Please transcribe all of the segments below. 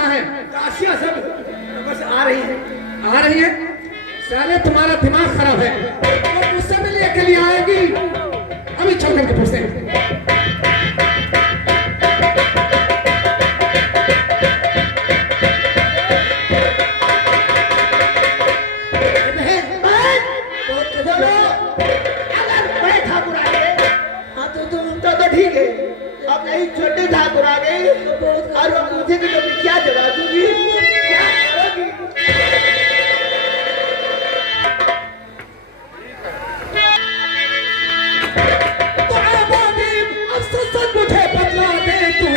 कहाँ है? दासियां सब बस आ रही है। आ रही है? साले तुम्हारा दिमाग खराब है। वो मुझसे मिलने के लिए आएगी। अभी चल करके पूछते हैं। ठीक है, अब नहीं छोटे ठाकुर आ गए और वो पूछे कि तुम क्या जवाब दूंगी, क्या करोगी? तो आबादी अब सच मुझे बतला दे तू।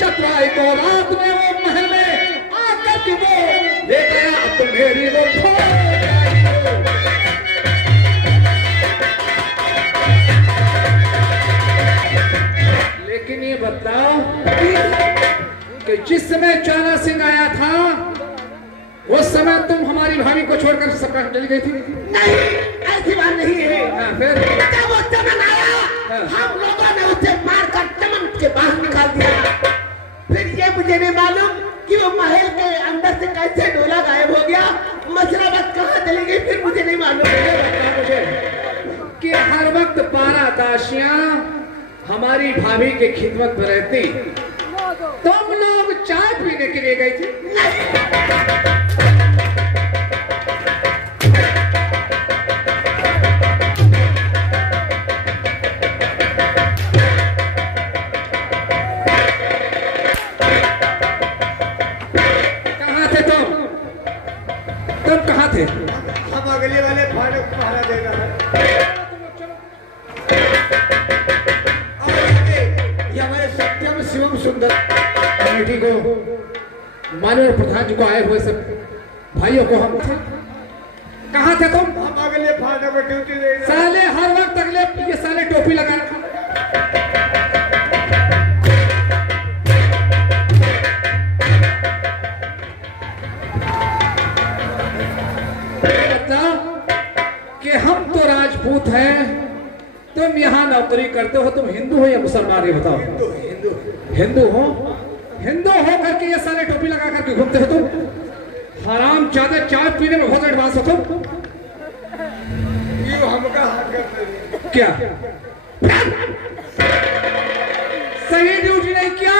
चतुराई को रात में वो महल में आकर के वो ले गया तो मेरी वो लेकिन ये बताओ कि जिस समय चाना सिंह आया था उस समय तुम हमारी भाभी को छोड़कर सबका चली गई थी? नहीं, ऐसी बात नहीं है। फिर जब वो चमन आया हम लोगों ने उसे मारकर चमन के बाहर निकाल दिया। फिर ये मुझे नहीं मालूम कि वो महल के अंदर से कैसे डोला गायब हो गया, मसरावत कहाँ चली गई, फिर मुझे नहीं मालूम। मुझे कि हर वक्त 12 दासियां हमारी भाभी के खिदमत में रहती, तुम लोग चाय पीने के लिए गए थे? कहाँ थे तुम कहाँ थे? हम अगले वाले फाटक पहरा दे रहा है। ये हमारे सत्यम शिवम सुंदर कमेटी को माननीय प्रधान जी को आए हुए सब भाइयों को हम थे। कहाँ थे तुम? हम अगले फाटे पर ड्यूटी दे रहे साले हर वक्त अगले ये साले टोपी लगा रखा। कि हम तो राजपूत हैं, तुम यहाँ नौकरी करते हो, तुम हिंदू हो या मुसलमान? ये बताओ। हिंदू हो? हिंदू हो करके ये सारे टोपी लगा करके घूमते हो तुम? हराम ज्यादा चाय पीने में बहुत एडवांस हो तुम। ये हमका हाथ करते हैं। क्या सही ड्यूटी नहीं किया?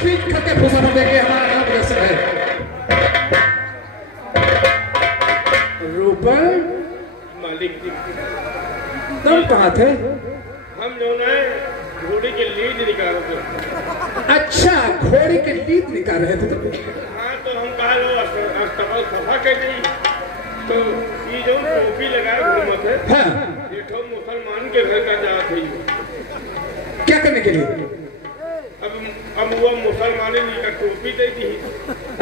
खींच करके भूसा भर देंगे, हमारा नाम रसम है। रूपल मालिक जी, तुम कहाँ थे? हम जो है घोड़ी के लीड निकाल रहे थे। अच्छा, घोड़ी के लीड निकाल रहे थे तुम? हाँ, तो हम कहा लो अस्तबल सफा कर दी, तो ये जो टोपी लगाए घूमत है, हाँ। ये तो मुसलमान के घर का जा थी। क्या करने के लिए? अब वो मुसलमानी नहीं का टोपी दे दी।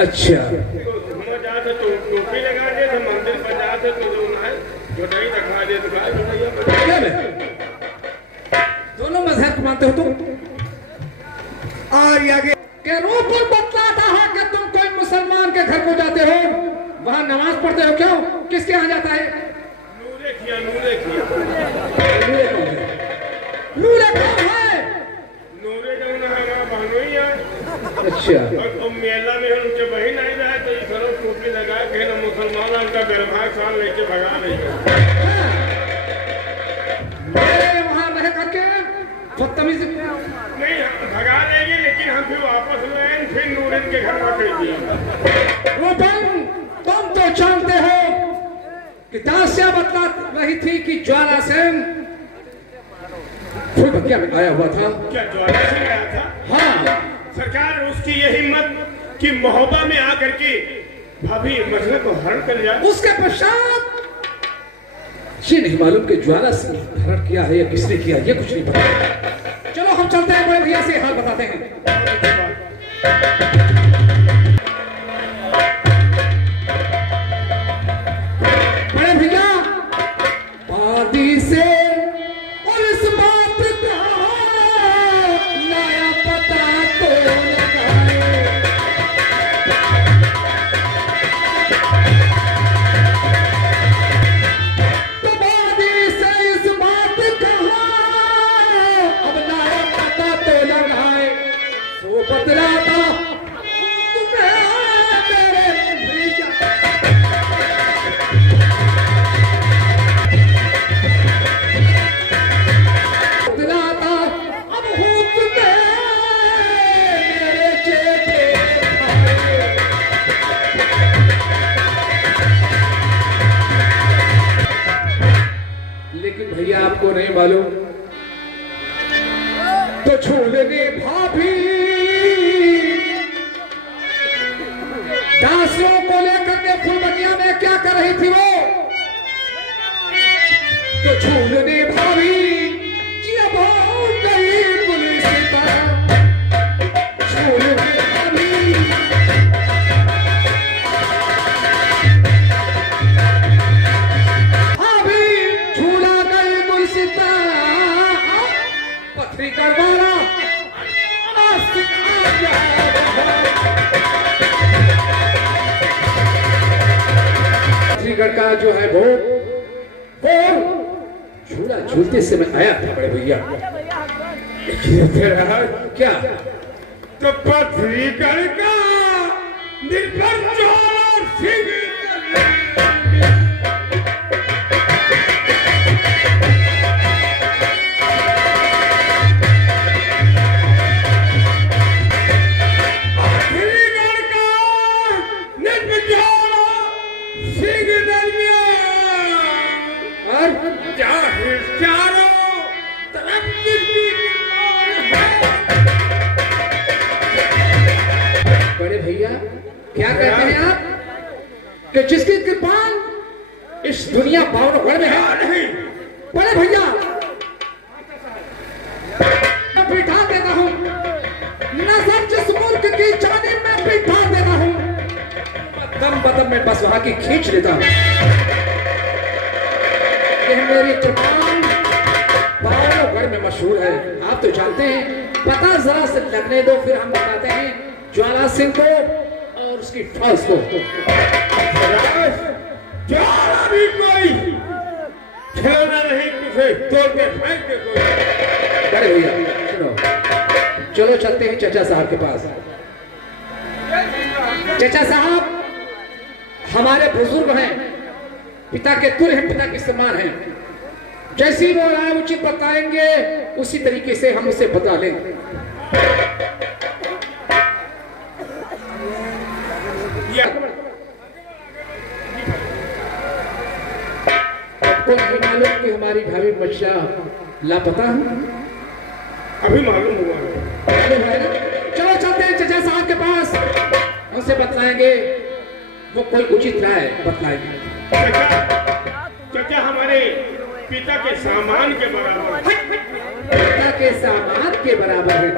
अच्छा, तो हम जाते तो टोपी लगा दे, तो मंदिर पर जाते तो जो है जोटाई दिखा दे, दिखा जोटाई क्या है? दोनों मजहब को मानते हो तुम? और आगे के रूप पर बतलाता है कि तुम कोई मुसलमान के घर को जाते हो, वहां नमाज पढ़ते हो। क्यों? किसके यहाँ जाता है? नूरे किया, नूरे किया। नूरे कौन है? नूरे कौन है? नूरे जो ना हमारा बहनों ही है। अच्छा, और तो मेला में उनके बहन आई रहा, तो इस तरह टोपी लगा के ना मुसलमान उनका बेरभाग साल लेके भगा नहीं वहां रह करके बदतमीज नहीं भगा देंगे, लेकिन हम फिर वापस लाए, फिर नूरन के घर में भेज दिए। वो तुम तो जानते हो कि दासिया बतला रही थी कि ज्वाला सेन फुल भकिया में आया हुआ था। क्या ज्वाला सिंह आया था? हाँ, सरकार उसकी ये हिम्मत कि महोबा में आकर के भाभी मसले को हरण कर जाए। उसके पश्चात ये नहीं मालूम कि ज्वाला सिंह हरण किया है या किसने किया, ये कुछ नहीं पता। चलो हम चलते हैं, बड़े भैया से हाल बताते हैं। बड़े भैया आदि से और इस बात का नया पता तो लगाए। तो आदि से इस बात का अब नया पता तो लगाए। तो बदला था तुम्हें मेरे भैया। दिलाता अब हूँ तुम्हें मेरे चेते भाई। लेकिन भैया आपको नहीं मालूम तो छोड़ने भाभी दासियों को लेकर के फुलबनिया में क्या कर रही थी वो? तो छोड़ने भाभी पथरी करवाना पथरीगढ़ का जो है वो झूला झूलते समय आया था बड़े भैया। क्या? तो पथरीगढ़ का निर्भर ज्वाला सिंह क्या कहते हैं आप कि जिसकी कृपा इस दुनिया पावन भर में है। बड़े भैया मैं बिठा देता हूं। सब मैं बस वहां की खींच लेता हूँ। यह मेरी जुबान बावड़गढ़ में मशहूर है, आप तो जानते हैं। पता जरा से लगने दो, फिर हम बताते हैं ज्वाला सिंह को और उसकी फौज को। ज्वाला भी कोई खेलना नहीं, तुझे तोड़ के फेंक के कोई। अरे भैया सुनो, चलो चलते हैं चचा साहब के पास। चचा साहब हमारे बुजुर्ग हैं, पिता के तुल्य हैं, पिता के समान हैं। जैसी वो राय उचित बताएंगे उसी तरीके से हम उसे बता लेंगे। आपको नहीं मालूम कि हमारी भाभी मच्छा लापता है? अभी मालूम हुआ है। चलो चलते हैं चचा साहब के पास, उनसे बतलाएंगे, वो कोई उचित राय बतलाएंगे। चाचा हमारे पिता के सामान के बराबर। पिता के सामान के बराबर है?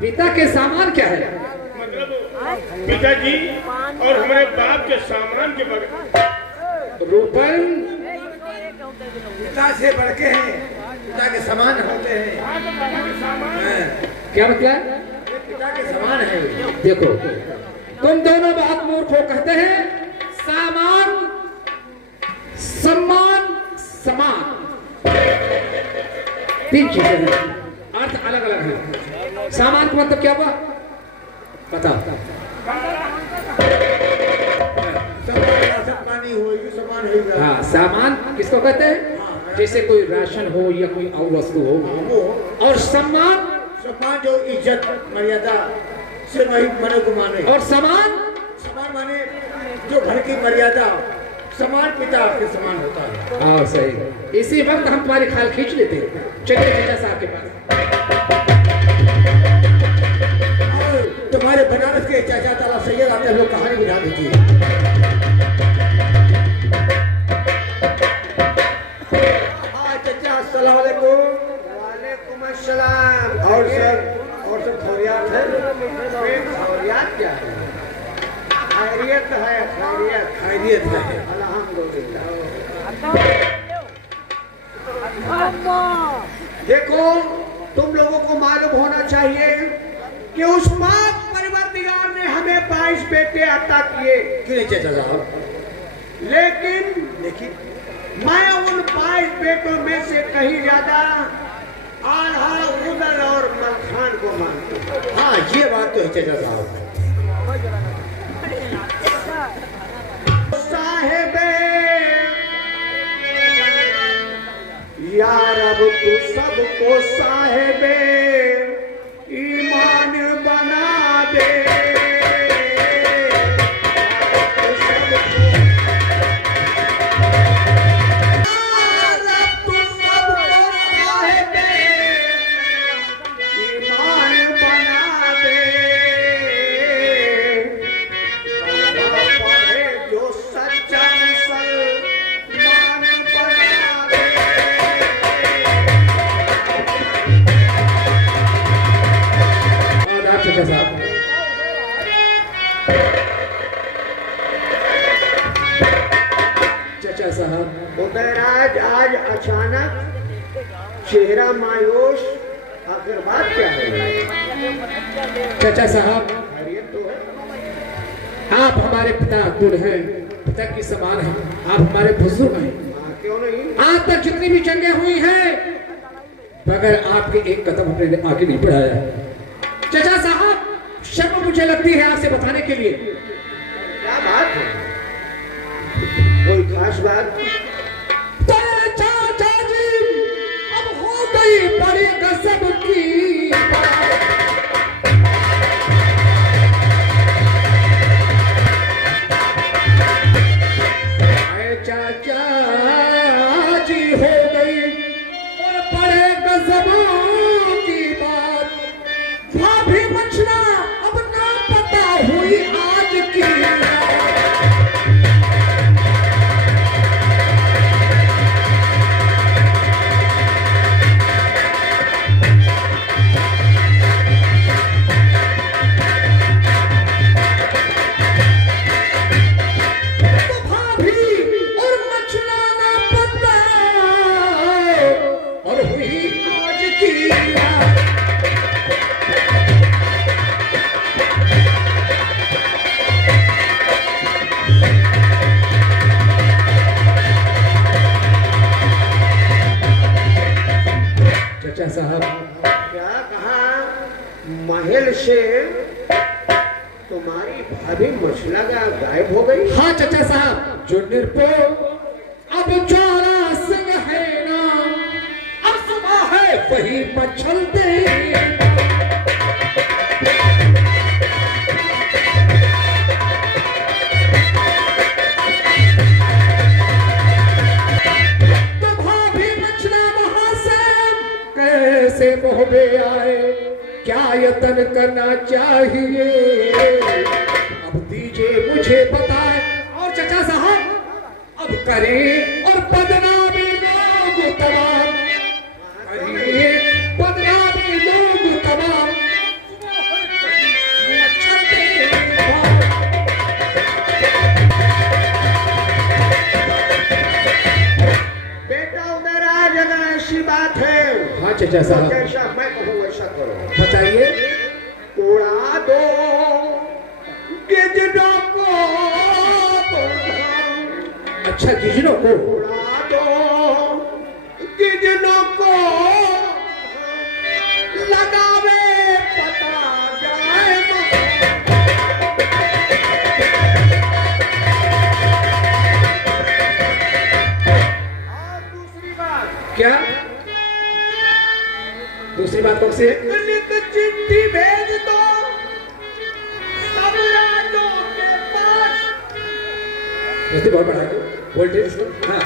पिता के सामान क्या है? मतलब पिताजी और हमारे बाप के सामान के बराबर। रूपन पिता से बढ़ के हैं, पिता के समान होते हैं। क्या मतलब? पिता के समान है। देखो तुम दोनों बहुत मूर्ख हो। कहते हैं सामान सम्मान समान, तीन चीजें हैं, अर्थ अलग अलग है। सामान का मतलब क्या हुआ बताओ? हाँ, सामान किसको कहते हैं? जैसे कोई राशन हो या कोई और वस्तु हो। और सम्मान, सम्मान जो इज्जत मर्यादा से मने को माने। और समान, समान माने जो घर की मर्यादा, समान पिता के समान होता है। हाँ सही। इसी वक्त हम तुम्हारी खाल खींच लेते हैं। चलिए चचा साहब के पास। और तुम्हारे बनारस के चाचा ताला सैयद आते लोग कहानी बुझा दीजिए। हाँ चाचा अस्सलाम वालेकुम। वालेकुम अस्सलाम। और सब खैरियत है? खैरियत क्या है? खैरियत है, खैरियत खैरियत है अल्हम्दुलिल्लाह। देखो तुम लोगों को मालूम होना चाहिए कि उस पाक परवरदिगार ने हमें 22 बेटे अता किए। क्यों चाचा साहब? लेकिन मैं उन 22 बेटों में से कहीं ज्यादा आल्हा उदल और मलखान को मानता हूं। हाँ ये बात तो है चाचा साहब। साहेबे यार अब तू सबको साहेबे ईमान बना दे। चचा साहब उदयराज आज अचानक चेहरा मायूस, आखिर बात क्या है? चचा साहब तो है। आप हमारे पिता तुल हैं, पिता की समान हैं, आप हमारे बुजुर्ग हैं। क्यों नहीं? आज तक जितनी भी जंगें हुई हैं मगर आपके एक कदम हमने आगे नहीं बढ़ाया। चचा साहब शर्म मुझे लगती है आपसे बताने के लिए। क्या बात है? कोई खास बात? चाचा जी अब हो गई बड़ी गजब की बात। चाचा जी हो गई और बड़े गजब की बात। भाभी मछला अब ना पता हुई आज की। महल से तुम्हारी भाभी मसला गायब हो गई। हाँ चाचा साहब, जो निरपो अब ज्वाला सिंह है ना, अब सुबह है वही मचलते। तो भाभी मचला वहां से कैसे मोहबे आए, क्या यत्न करना चाहिए, अब दीजिए मुझे बताए। और चाचा साहब अब करें और बदनामी लोग तमाम, करें बदनामी लोग तमाम। बेटा उधर आ जाना, ऐसी बात है। हाँ चाचा साहब, जैसा मैं कहूँ वैसा करो। बताइए। उड़ा दो गिद्धों को, अच्छा गिजनों को उड़ा दो गिद्धों को, लगावे पता जाए। और दूसरी बात क्या? दूसरी बात कौन सी है? लिख चिट्ठी भेज दो सब राजों के पास। बहुत बड़ा है वोल्टेज। हाँ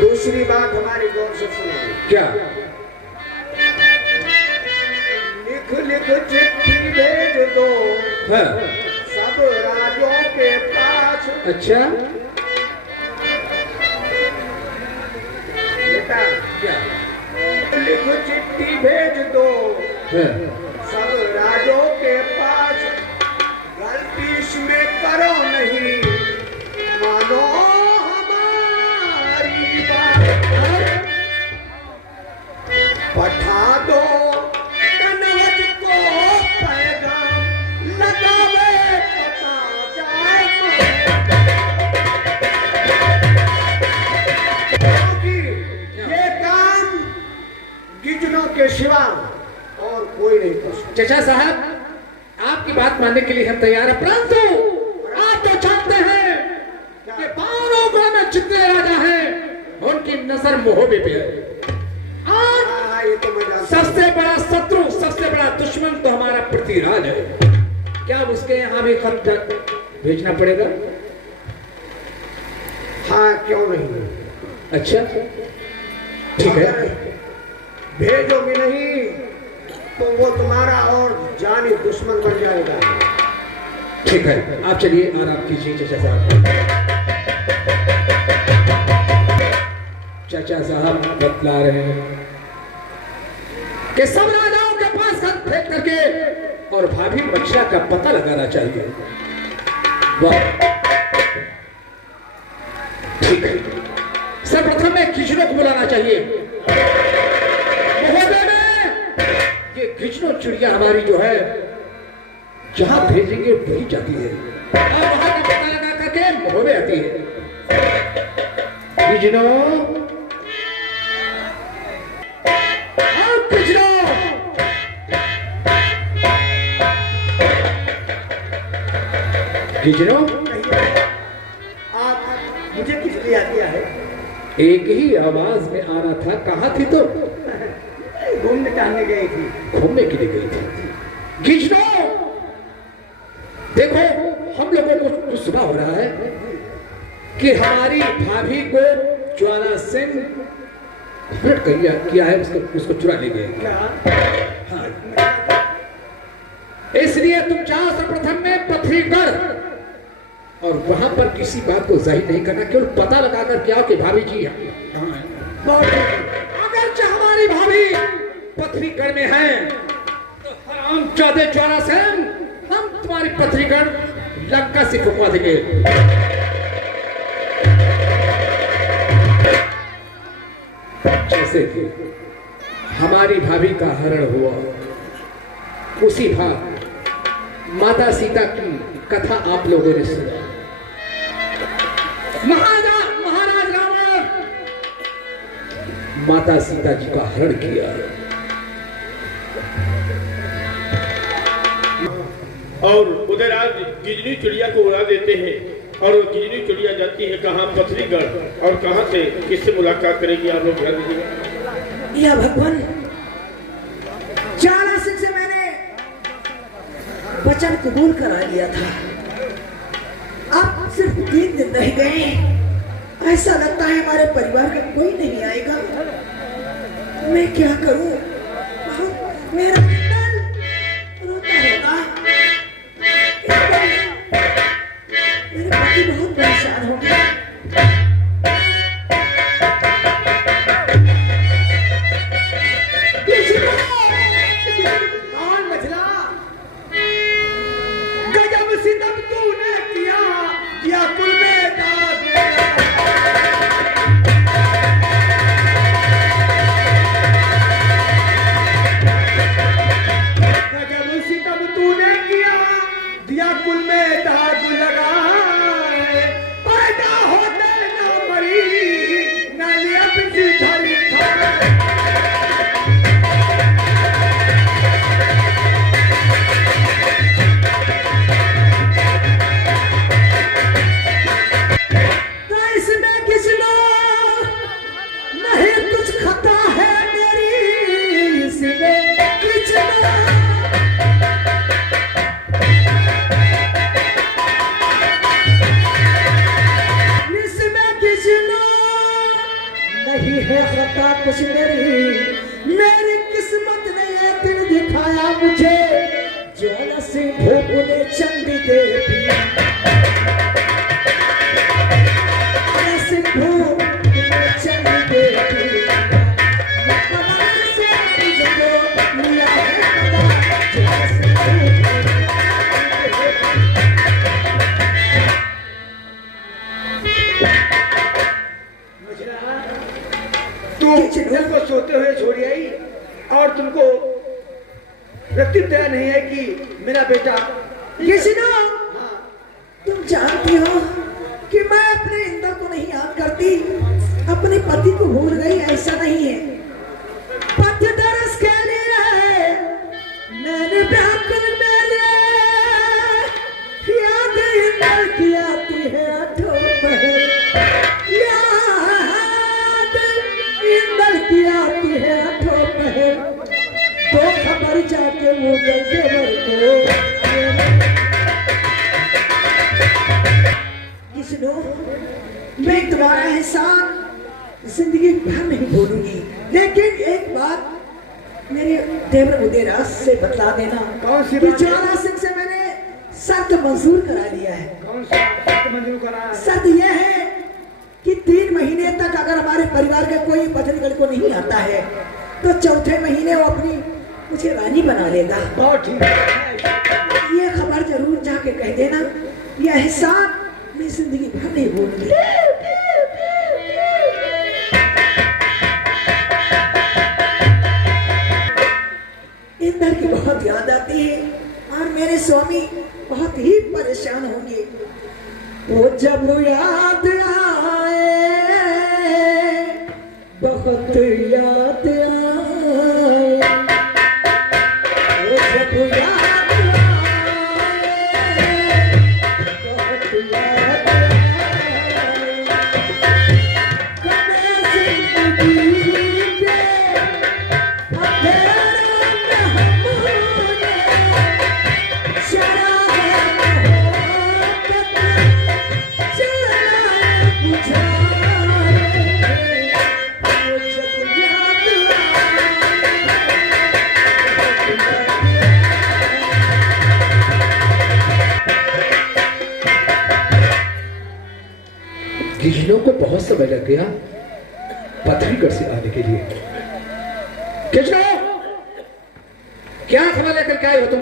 दूसरी बात हमारी गौर से सुनो। क्या? लिख लिख चिट्ठी भेज दो हाँ सब राजों के पास। अच्छा बेटा क्या? लिख चिट्ठी भेज दो हाँ सब राजों के पास। गलती इसमें करो नहीं, मानो हमारी बात। पठा दो कनवज को पैगाम, लगावे पता जाए। क्योंकि ये काम गिजनों के सिवा और कोई नहीं कर सकता। चाचा साहब, आपकी बात मानने के लिए हम तैयार हैं, परंतु आप तो जानते हैं कि 12 गुणों में जितने राजा हैं उनकी नजर मोहबे पे है। और हाँ, ये तो मैं जानता हूं। सबसे बड़ा शत्रु, सबसे बड़ा दुश्मन तो हमारा पृथ्वीराज है। क्या उसके यहाँ भी खत भेजना पड़ेगा? हाँ क्यों नहीं। अच्छा ठीक है। अगर भेजोगे नहीं तो वो तुम्हारा और जानी दुश्मन बन जाएगा। ठीक है, आप चलिए आराम कीजिए चाचा साहब। चाचा साहब बतला रहे हैं कि सब राजाओं के पास खत भेज करके और भाभी मच्छा का पता लगाना चाहिए। वाह ठीक है, सर्वप्रथम में किशोरों को बुलाना चाहिए। महोदय में ये खिचनो चिड़िया हमारी जो है जहां भेजेंगे वही जाती है और वहां का पता लगा करके मोहबे आती है। खिचनो खिचनो, खिचनो आप मुझे किस लिए दिया है? एक ही आवाज में आ रहा था। कहाँ थी तो? घूमने टहलने गई थी। घूमने के लिए गई थी। खिचनो देखो, हम लोगों को तो सुबह हो रहा है कि हमारी भाभी को ज्वाला सिंह हट किया है, उसको चुरा ले गए। हाँ। इसलिए तुम जाओ सर्वप्रथम में पथरीगढ़ और वहां पर किसी बात को जाहिर नहीं करना, केवल पता लगाकर क्या कि भाभी जी अगर हमारी भाभी पथरीगढ़ में है तो हराम चौदह ज्वाला सिंह हम तुम्हारी पथरीगढ़ लंका से फुकवा देंगे। जैसे कि हमारी भाभी का हरण हुआ, उसी भाग माता सीता की कथा आप लोगों ने सुना। महाराज रावण माता सीता जी का हरण किया, और उधर आज गिजनी चिड़िया को उड़ा देते हैं और वो गिजनी चिड़िया जाती है कहाँ पथरीगढ़ और कहाँ से किससे मुलाकात करेगी आप लोग ध्यान दीजिएगा। या भगवान, ज्वाला सिंह से मैंने वचन कबूल करा लिया था, अब सिर्फ 3 दिन रह गए। ऐसा लगता है हमारे परिवार का कोई नहीं आएगा। मैं क्या करूं? मेरा दिल रोता होगा। मेरे पति बहुत परेशान हो गए। कौन मछला? गजब सितम तूने किया कुल में दाग। गजब सितम तूने दिया कुल में दाग लगाए। पैदा होते न मरी न लिया पिछली धरी था। कुछ मेरी किस्मत ने ये दिन दिखाया मुझे। ज्वाला सिंह भोप ने चंडी देवी, ज्वाला सिंह भोप ने चंडी देवी से मुझको लिया है ज्वाला सिंह तुमको सोते हुए छोड़ी आई और तुमको व्यक्तित्व तय नहीं है कि मेरा बेटा तुम जानती हो कि मैं अपने इंद्र को नहीं याद करती, अपने पति को भूल गई। ऐसा नहीं है। पति दरस के लिए मैंने व्याकुल मेरे याद इंद्र की आती है आठों पहर। इंदर की आती है आठों पहर। तो खबर जाके वो देवर को किसनो मैं तुम्हारा एहसान जिंदगी भर नहीं भूलूंगी। लेकिन एक बात मेरे देवर उदयराज से बतला देना। कौन सी कि बात? ज्वाला सिंह से मैंने शर्त मंजूर करा लिया है। कौन सा शर्त मंजूर करा? शर्त यह है कि 3 महीने तक अगर हमारे परिवार का कोई पथरीगढ़ को नहीं आता है तो 4थे महीने वो अपनी मुझे रानी बना लेगा। बहुत ठीक है। ये खबर जरूर जाके कह देना। यह एहसान मैं जिंदगी भर नहीं भूलूंगी। इंदर की बहुत याद आती है और मेरे स्वामी बहुत ही परेशान होंगे। वो जब याद आए, बहुत याद आए, वो जब याद आए, बहुत याद आए, कभी जिंदगी के अंधेरे में हमने शराब गिजनों को बहुत समय लग गया पथरीगढ़ से आने के लिए। गिजनो, क्या खबर लेकर के आए हो तुम?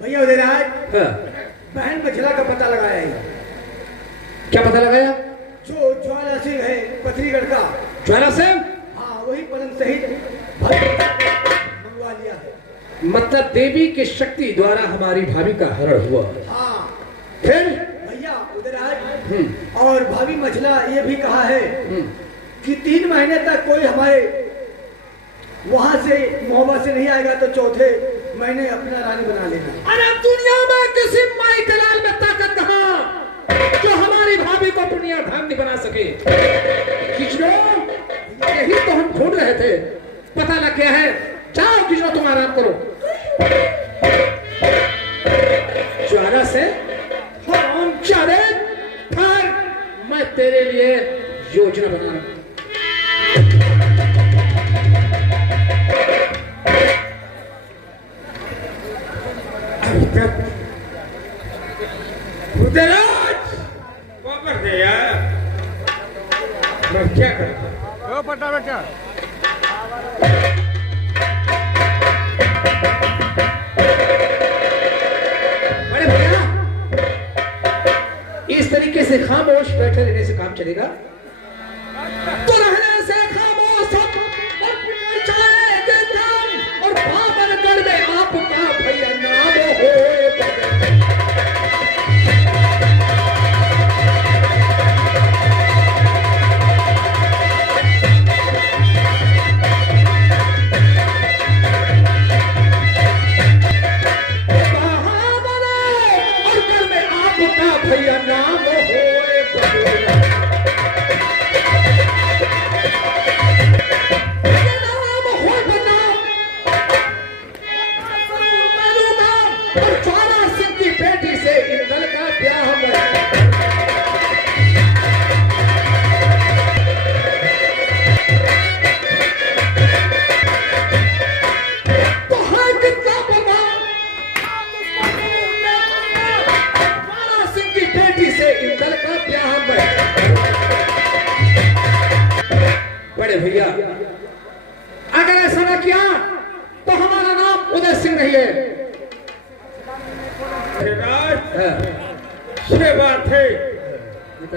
भैया उदयराज, हाँ। बहन मछला का पता लगाया है। क्या पता लगाया? जो ज्वाला सिंह है पथरीगढ़ का। ज्वाला सिंह? हाँ, वही पलंग सहित मंगवा लिया है। मतलब देवी की शक्ति द्वारा हमारी भाभी का हरण हुआ। हाँ। फिर भैया उदयराज और भाभी मछला ये भी कहा है कि 3 महीने तक कोई हमारे वहां से मोहब्बत से नहीं आएगा तो चौथे महीने अपना रानी बना लेना। अरे दुनिया में किसी माई के लाल में ताकत कहाँ जो हमारी भाभी को अपनी अर्धांगिनी बना सके। खिचड़ो, यही तो हम ढूंढ रहे थे, पता लग गया है। जाओ खिचड़ो, तुम आराम करो। ज्वारा से हम चारे फिर मैं तेरे लिए योजना बना रहा हूं। वापस दे यार, मैं क्या करूं? पटा बेटा बड़े भैया, इस तरीके से खामोश बैठे रहने से काम चलेगा? तो रहने से खामोश हम अपने चाहे के काम और बाबरगढ़ में आपका भैया नाम हो। भैया नाम होए नाम हो बदनाम और ज्वारा सिंह की बेटी से इंदल का ब्याह तो है कितना बदनाम। बेटी से इंदल का ब्याह बड़े भैया, अगर ऐसा ना किया तो हमारा नाम उदय सिंह नहीं है। ये बात है,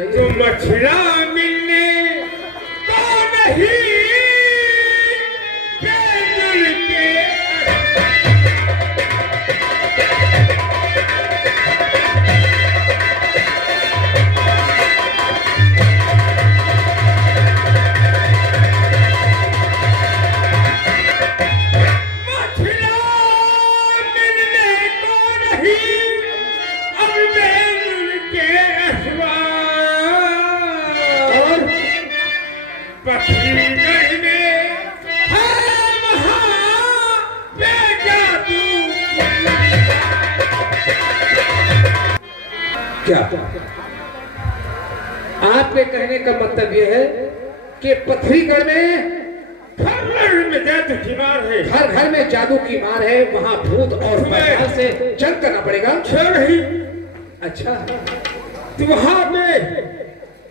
तो मछला मिलने तो नहीं क्या आपके कहने का मतलब यह है कि पथरीगढ़ में जादू की मार है, घर घर में जादू की मार है, वहां भूत और पैताल से जंग करना पड़ेगा? नहीं। अच्छा, तो वहां में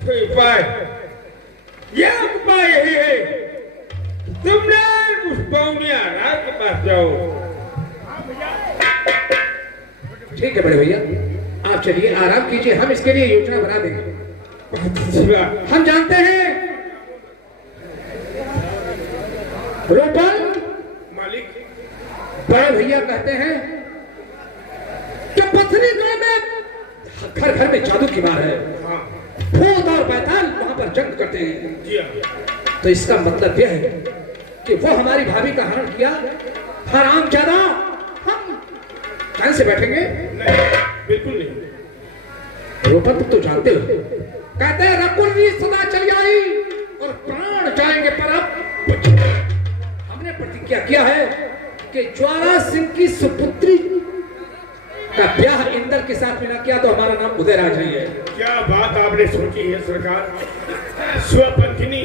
कोई उपाय, यह उपाय यही है, तुमने उस पौनिया रात के पास जाओ। ठीक है बड़े भैया, आप चलिए, आराम कीजिए, हम इसके लिए योजना बना देंगे। हम जानते हैं रोपल मालिक, बड़े भैया कहते हैं कि पथरीगढ़ में घर घर में जादू की मार है, भूत और पैताल वहां पर जंग करते हैं। तो इसका मतलब यह है कि वो हमारी भाभी का हरण किया, हरामजादा, हम कहां से बैठेंगे? नहीं, बिल्कुल नहीं। रोपल तो जानते हो, कहते हैं रकुल सदा चली आई और प्राण जाएंगे, पर अब हमने प्रतिज्ञा किया है कि ज्वारा सिंह की सुपुत्री का ब्याह इंदल के साथ में न किया तो हमारा नाम उदयराज नहीं है। क्या बात आपने सोची है सरकार, स्वपत्नी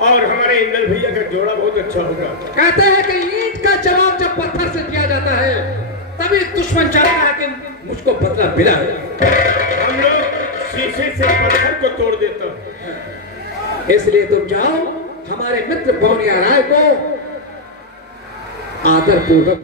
और हमारे इंदल भैया का जोड़ा बहुत अच्छा होगा। कहते हैं कि ईंट का जवाब जब पत्थर से दिया जाता है तभी दुश्मन चाहता है कि मुझको बदला मिला है। हम लोग शीशे से पत्थर को तोड़ देता है। इसलिए तुम जाओ, हमारे मित्र पौनिया राय को आदर पूर्वक